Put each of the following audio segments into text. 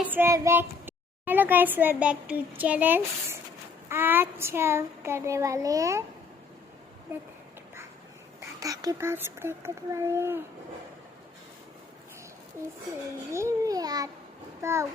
guys, we're back. Hello guys, we're back to channel. आज हम करने वाले हैं दादा के पास प्रैंक करने वाले हैं, इसलिए मैं आता हूँ।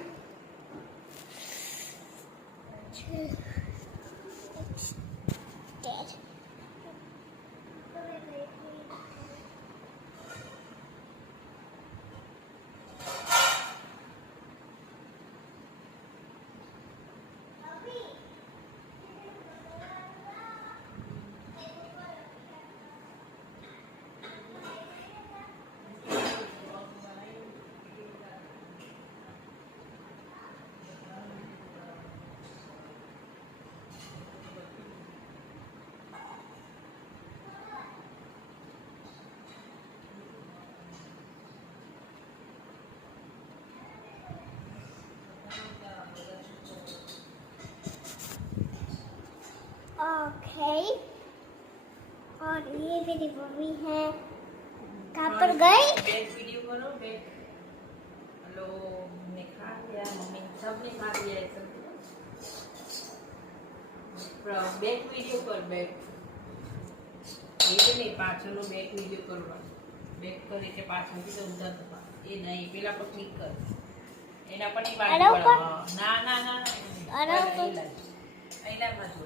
ओके, और ये मेरी मम्मी है। कहाँ पर गई? बैक वीडियो करो। बैक हेलो, हमने खा लिया, मम्मी सबने खा लिया है सब। बैक वीडियो कर। बैक ये नहीं पाछળનો बैक वीडियो करवा। बैक करे કે પાછળથી તો ઊંધા થવા એ નહીં, પેલા પર ક્લિક કર, એના પર ની બાજુ ના ના ના અરે એના માં જો